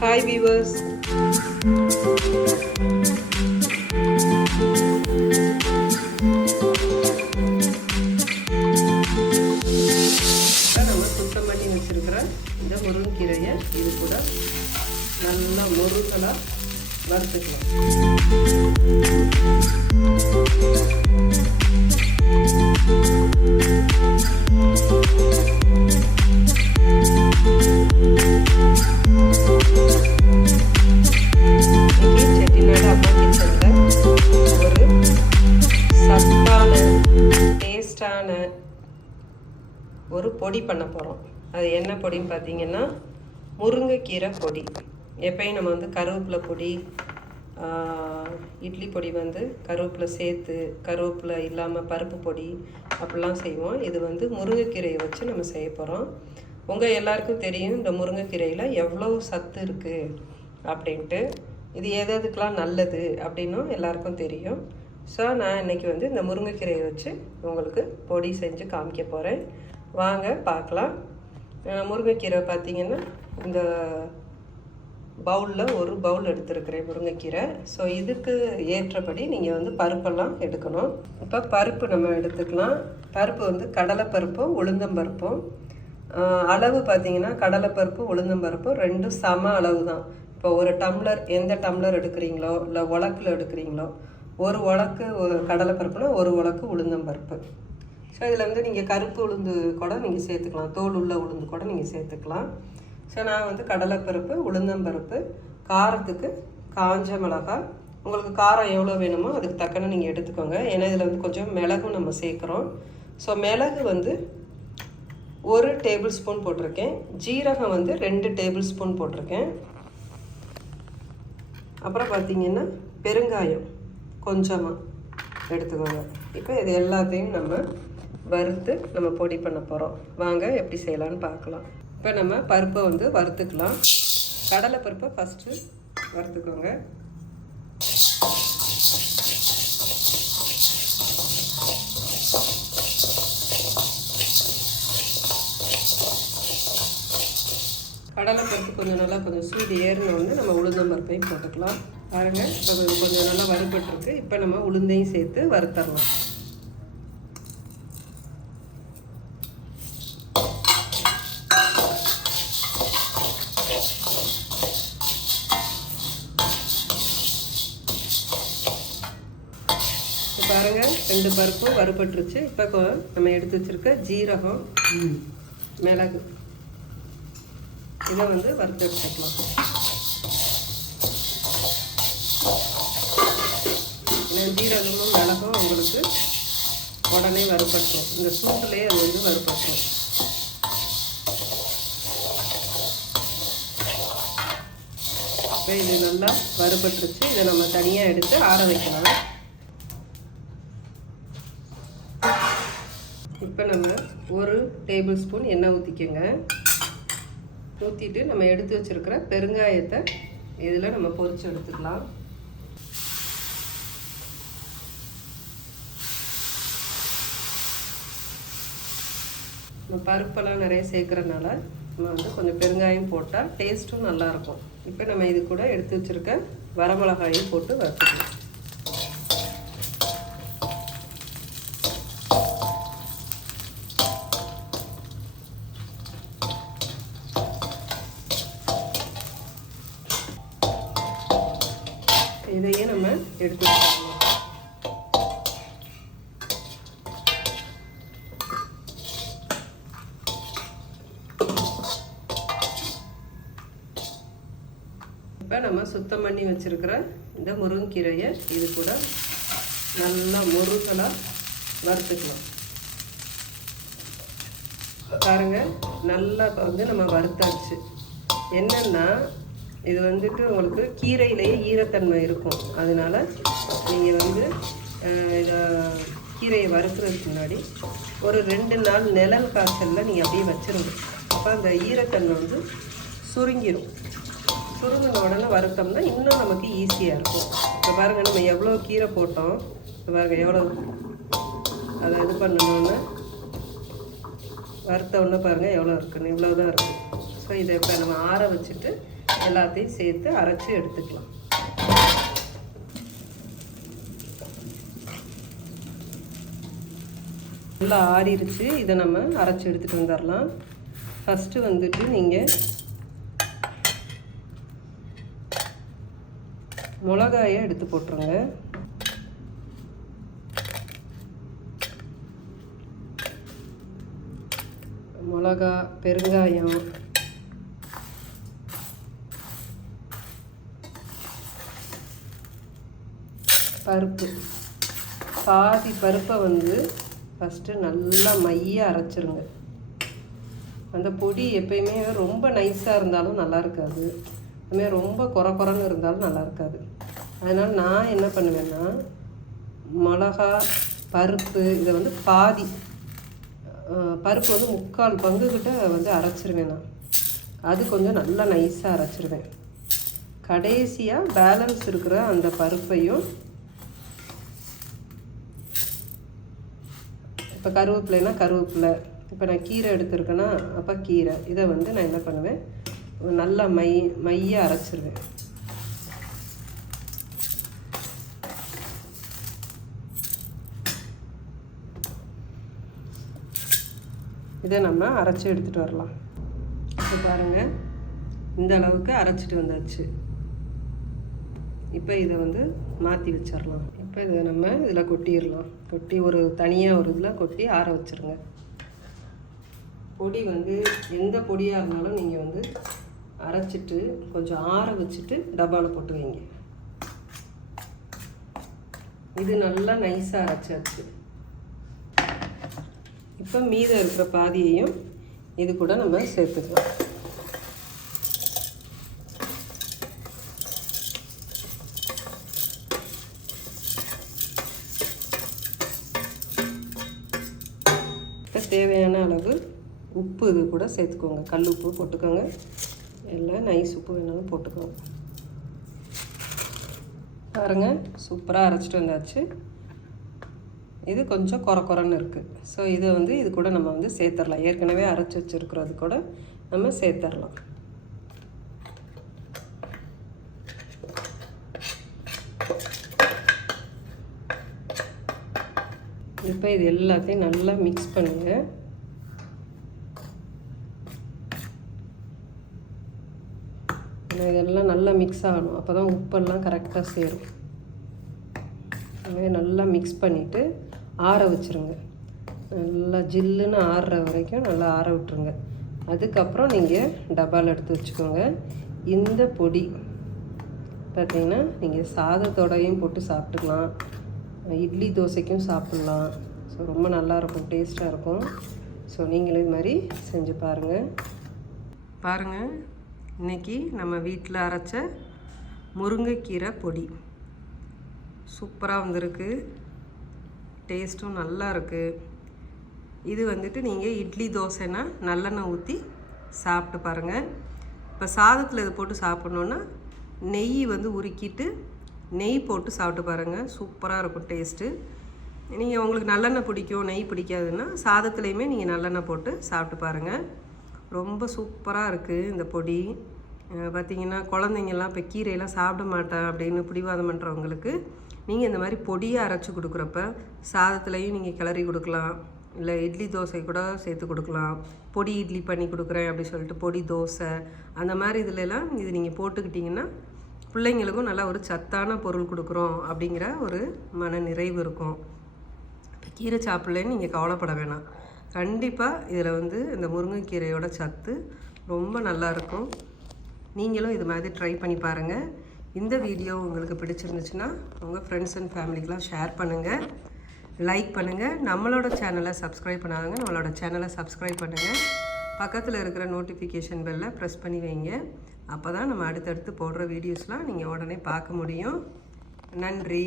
Hi viewers நம்ம வச்சிருக்கிற இந்த இது கூட நல்லா முருங்கலாக வறுத்துக்கலாம். டேஸ்டான ஒரு பொடி பண்ண போகிறோம் அது என்ன பொடின்னு பார்த்தீங்கன்னா முருங்கைக்கீரை பொடி. எப்பயும் நம்ம வந்து கருவேப்பிலை பொடி இட்லி பொடி வந்து கருவேப்பிலை சேர்த்து கருவேப்பிலை இல்லாமல் பருப்பு பொடி அப்படிலாம் செய்வோம். இது வந்து முருங்கைக்கீரையை வச்சு நம்ம செய்ய போகிறோம் உங்கள் எல்லாருக்கும் தெரியும் இந்த முருங்கைக்கீரையில் எவ்வளோ சத்து இருக்குது அப்படின்ட்டு. இது எது எதுக்கெலாம் நல்லது அப்படின்னும் எல்லாருக்கும் தெரியும். ஸோ நான் இன்றைக்கி வந்து இந்த முருங்கைக்கீரையை வச்சு உங்களுக்கு பொடி செஞ்சு காமிக்க போகிறேன் வாங்க பார்க்கலாம். முருங்கைக்கீரை பார்த்தீங்கன்னா இந்த பவுலில் ஒரு பவுல் எடுத்துருக்கிறேன் முருங்கைக்கீரை. ஸோ இதுக்கு ஏற்றபடி நீங்கள் வந்து பருப்பெல்லாம் எடுக்கணும். இப்போ பருப்பு நம்ம எடுத்துக்கலாம். பருப்பு வந்து கடலைப்பருப்பும் உளுந்தம்பருப்பும் அளவு பார்த்தீங்கன்னா கடலைப்பருப்பு உளுந்தம்பருப்பும் ரெண்டும் சம அளவு தான். இப்போ ஒரு டம்ளர் எந்த டம்ளர் எடுக்கிறீங்களோ இல்லை உலக்கில் எடுக்கிறீங்களோ ஒரு உலக்கு கடலைப்பருப்புனா ஒரு உலக்கு உளுந்தம்பருப்பு. ஸோ இதில் வந்து நீங்கள் கருப்பு உளுந்து கூட நீங்கள் சேர்த்துக்கலாம். தோல் உள்ள உளுந்து கூட நீங்கள் சேர்த்துக்கலாம். ஸோ நான் வந்து கடலைப்பருப்பு உளுந்தம்பருப்பு காரத்துக்கு காஞ்ச மிளகாய். உங்களுக்கு காரம் எவ்வளோ வேணுமோ அதுக்கு தக்கன நீங்கள் எடுத்துக்கோங்க. ஏன்னா இதில் வந்து கொஞ்சம் மிளகும் நம்ம சேர்க்குறோம். ஸோ மிளகு வந்து ஒரு டேபிள் ஸ்பூன் போட்டிருக்கேன். ஜீரகம் வந்து ரெண்டு டேபிள் ஸ்பூன் போட்டிருக்கேன். அப்புறம் பார்த்திங்கன்னா பெருங்காயம் கொஞ்சமாக எடுத்துக்கோங்க. இப்போ இது எல்லாத்தையும் நம்ம வறுத்து நம்ம பொடி பண்ண போகிறோம் வாங்க எப்படி செய்யலாம்னு பார்க்கலாம். இப்போ நம்ம பருப்பை வந்து வறுத்துக்கலாம். கடலை பருப்பை ஃபஸ்ட்டு வறுத்துக்கோங்க. கடலை பருப்பு கொஞ்சம் நல்லா கொஞ்சம் சூடு ஏறினோடனே நம்ம உளுந்தம் பருப்பையும் போட்டுக்கலாம். பாருங்கள் இப்போ கொஞ்சம் கொஞ்சம் நல்லா வறுபட்டுருக்கு. இப்போ நம்ம உளுந்தையும் சேர்த்து வறுத்தரலாம். ரெண்டு பருப்பும் வறுபட்டுருச்சு. இப்போ நம்ம எடுத்து வச்சிருக்க ஜீரகம் மிளகு. இதை வந்து வறுத்து எடுத்துக்கலாம். ஏன்னா ஜீரகமும் மிளகும் உங்களுக்கு உடனே வறுபட்டுரும். இந்த சூட்டுலேயே அது வந்து வறுபட்டுரும். இப்போ இது நல்லா வறுபட்டுருச்சு. இதை நம்ம தனியாக எடுத்து ஆற வைக்கலாம். இப்போ நம்ம ஒரு டேபிள் ஸ்பூன் எண்ணெய் ஊற்றிக்கோங்க ஊற்றிட்டு நம்ம எடுத்து வச்சிருக்கிற பெருங்காயத்தை இதில் நம்ம பொறிச்சு எடுத்துக்கலாம். நம்ம பருப்பெல்லாம் நிறைய சேர்க்குறனால நம்ம வந்து கொஞ்சம் பெருங்காயம் போட்டால் டேஸ்ட்டும் நல்லாயிருக்கும் இப்போ நம்ம இது கூட எடுத்து வச்சுருக்க வரமிளகாயும் போட்டு வறுத்துக்கலாம். எடுத்து இப்போ நம்ம சுத்தம் பண்ணி வச்சுருக்கிற இந்த முருங்கீரையை இது கூட நல்லா முருகலாக வறுத்துக்கலாம். பாருங்கள் நல்லா இப்போ வந்து நம்ம வறுத்தாச்சு. என்னென்னா இது வந்துட்டு உங்களுக்கு கீரையிலேயே ஈரத்தன்மை இருக்கும். அதனால நீங்கள் வந்து இதை கீரையை வறுக்கிறதுக்கு முன்னாடி ஒரு ரெண்டு நாள் நிழல் காய்ச்சலில் நீங்கள் அப்படியே வச்சிருங்க. அப்போ அந்த ஈரத்தன்மை வந்து சுருங்கிடும் சுருங்கின உடனே வறுத்தோம்னா இன்னும் நமக்கு ஈஸியாக இருக்கும். இப்போ பாருங்கள் நம்ம எவ்வளோ கீரை போட்டோம். இப்போ பாருங்க எவ்வளோ அதை இது பண்ணணுன்னா வறுத்த உடனே பாருங்கள் எவ்வளோ இருக்குன்னு. இவ்வளோ தான் இருக்குது ஸோ இதை இப்போ நம்ம ஆற வச்சுட்டு எல்லாத்தையும் சேர்த்து அரைச்சி எடுத்துக்கலாம். நல்லா ஆறிடுச்சு இதை நம்ம அரைச்சி எடுத்துகிட்டு வந்துடலாம் ஃபஸ்ட்டு வந்துட்டு நீங்கள் மிளகாயை எடுத்து போட்டுருங்க. மிளகா பெருங்காயம் பருப்பு. பாதி பருப்பை வந்து ஃபஸ்ட்டு நல்லா மைய அரைச்சிருங்க. அந்த பொடி எப்பயுமே ரொம்ப நைஸாக இருந்தாலும் நல்லா இருக்காது. அதுமாதிரி ரொம்ப குறை குறைன்னு இருந்தாலும் நல்லா இருக்காது. அதனால் நான் என்ன பண்ணுவேன்னா மிளகா பருப்பு இதை வந்து பாதி பருப்பு வந்து முக்கால் பங்கு கிட்ட வந்து அரைச்சிருவேன் நான். அது கொஞ்சம் நல்லா நைஸாக அரைச்சிருவேன். கடைசியாக பேலன்ஸ் இருக்கிற அந்த பருப்பையும் இப்போ கருவேப்பிலைனா கருவேப்பிலை. இப்போ நான் கீரை எடுத்துருக்கேன்னா அப்போ கீரை. இதை வந்து நான் என்ன பண்ணுவேன்? நல்லா மை மையாக அரைச்சிருவேன். இதை நம்ம அரைச்சி எடுத்துகிட்டு வரலாம். இப்போ பாருங்கள் இந்த அளவுக்கு அரைச்சிட்டு வந்தாச்சு. இப்போ இதை வந்து மாற்றி வச்சிடலாம். இப்போ இதை நம்ம இதில் கொட்டிடலாம். கொட்டி ஒரு தனியாக ஒரு இதில் கொட்டி ஆற வச்சுருங்க. பொடி வந்து எந்த பொடியாக இருந்தாலும் நீங்கள் வந்து அரைச்சிட்டு கொஞ்சம் ஆற வச்சுட்டு டப்பாவில் போட்டு வைங்க. இது நல்லா நைஸாக அரைச்சாச்சு. இப்போ மீதம் இருக்கிற பாதியையும் இது கூட நம்ம சேர்த்துக்கலாம் இப்போ தேவையான அளவு உப்பு இது கூட சேர்த்துக்கோங்க. கல் உப்பு போட்டுக்கோங்க. எல்லாம் நைஸ் உப்பு வேணாலும் போட்டுக்கோங்க. பாருங்கள் சூப்பராக அரைச்சிட்டு வந்தாச்சு. இது கொஞ்சம் குறை குறைன்னு இருக்குது ஸோ இதை வந்து இது கூட நம்ம வந்து சேர்த்துடலாம். ஏற்கனவே அரைச்சி வச்சுருக்குறது கூட நம்ம சேர்த்துடலாம். இப்போ இது எல்லாத்தையும் நல்லா மிக்ஸ் பண்ணுங்க. இதெல்லாம் நல்லா மிக்ஸ் ஆகணும். அப்போ தான் உப்பெல்லாம் கரெக்டாக சேரும். நல்லா மிக்ஸ் பண்ணிவிட்டு ஆற வச்சுருங்க. நல்லா ஜில்லுன்னு ஆறுற வரைக்கும் நல்லா ஆற விட்டுருங்க. அதுக்கப்புறம் நீங்கள் டப்பாவில் எடுத்து வச்சுக்கோங்க. இந்த பொடி பார்த்திங்கன்னா நீங்கள் சாதத்தோடையும் போட்டு சாப்பிட்டுக்கலாம். இட்லி தோசைக்கும் சாப்பிட்லாம். ஸோ ரொம்ப நல்லாயிருக்கும் டேஸ்ட்டாக இருக்கும் ஸோ நீங்களும் இது மாதிரி செஞ்சு பாருங்கள் பாருங்கள் இன்றைக்கி நம்ம வீட்டில் அரைச்ச முருங்கைக்கீரை பொடி. சூப்பராக வந்திருக்கு. டேஸ்ட்டும் நல்லா இருக்குது இது வந்துட்டு நீங்கள் இட்லி தோசைனா நல்லெண்ணெய் ஊற்றி சாப்பிட்டு பாருங்கள் இப்போ சாதத்தில் இது போட்டு சாப்பிட்ணுன்னா நெய் வந்து உருக்கிட்டு நெய் போட்டு சாப்பிட்டு பாருங்கள் சூப்பராக இருக்கும் டேஸ்ட்டு நீங்கள் உங்களுக்கு நல்லெண்ணெய் பிடிக்கும் நெய் பிடிக்காதுன்னா சாதத்துலேயுமே நீங்கள் நல்லெண்ணெய் போட்டு சாப்பிட்டு பாருங்கள் ரொம்ப சூப்பராக இருக்குது இந்த பொடி. பார்த்திங்கன்னா குழந்தைங்கள்லாம் இப்போ கீரையெல்லாம் சாப்பிட மாட்டேன் அப்படின்னு பிடிவாதம் பண்ணுறவங்களுக்கு நீங்கள் இந்த மாதிரி பொடியை அரைச்சி கொடுக்குறப்ப சாதத்துலேயும் நீங்கள் கிளறி கொடுக்கலாம். இல்லை இட்லி தோசை கூட சேர்த்து கொடுக்கலாம். பொடி இட்லி பண்ணி கொடுக்குறேன் அப்படி சொல்லிட்டு பொடி தோசை அந்த மாதிரி இதுலலாம் இது நீங்கள் போட்டுக்கிட்டிங்கன்னா பிள்ளைங்களுக்கும் நல்லா ஒரு சத்தான பொருள் கொடுக்குறோம் அப்படிங்கிற ஒரு மன நிறைவு இருக்கும். இப்போ கீரை சாப்பிட்லன்னு நீங்கள் கவலைப்பட வேணாம். கண்டிப்பாக இதில் வந்து இந்த முருங்கைக்கீரையோட சத்து ரொம்ப நல்லாயிருக்கும் நீங்களும் இது மாதிரி ட்ரை பண்ணி பாருங்கள் இந்த வீடியோ உங்களுக்கு பிடிச்சிருந்துச்சுன்னா உங்கள் ஃப்ரெண்ட்ஸ் அண்ட் ஃபேமிலிக்கெலாம் ஷேர் பண்ணுங்கள் லைக் பண்ணுங்கள் நம்மளோட சேனலை சப்ஸ்கிரைப் பண்ணாதவங்க நம்மளோட சேனலை சப்ஸ்கிரைப் பண்ணுங்கள் பக்கத்தில் இருக்கிற நோட்டிஃபிகேஷன் பெல்லை ப்ரெஸ் பண்ணி வைங்க. அப்போ தான் நம்ம அடுத்தடுத்து போடுற வீடியோஸ்லாம் நீங்கள் உடனே பார்க்க முடியும் நன்றி